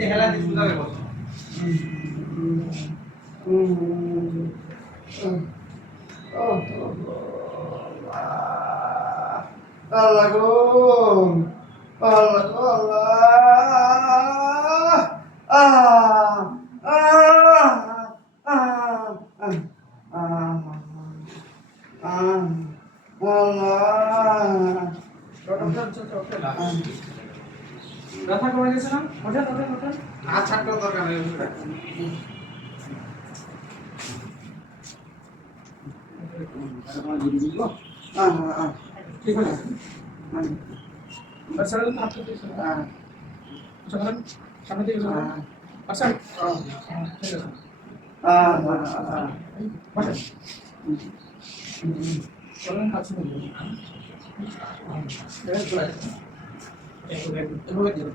হেলা দিস লাগে বস আল্লাহ গো আল্লাহ গো আল্লাহ ব্যথা কমে গেছে না? ওঠেন ওঠেন ওঠেন। আর ছাড়ার দরকার নেই। ঠিক আছে। আচ্ছা হাত দিতে। হ্যাঁ। চলেন সামনে দিকে যান। আচ্ছা। ঠিক আছে। বসেন। চলেন কাছে নিয়ে যান। এভাবে দিন।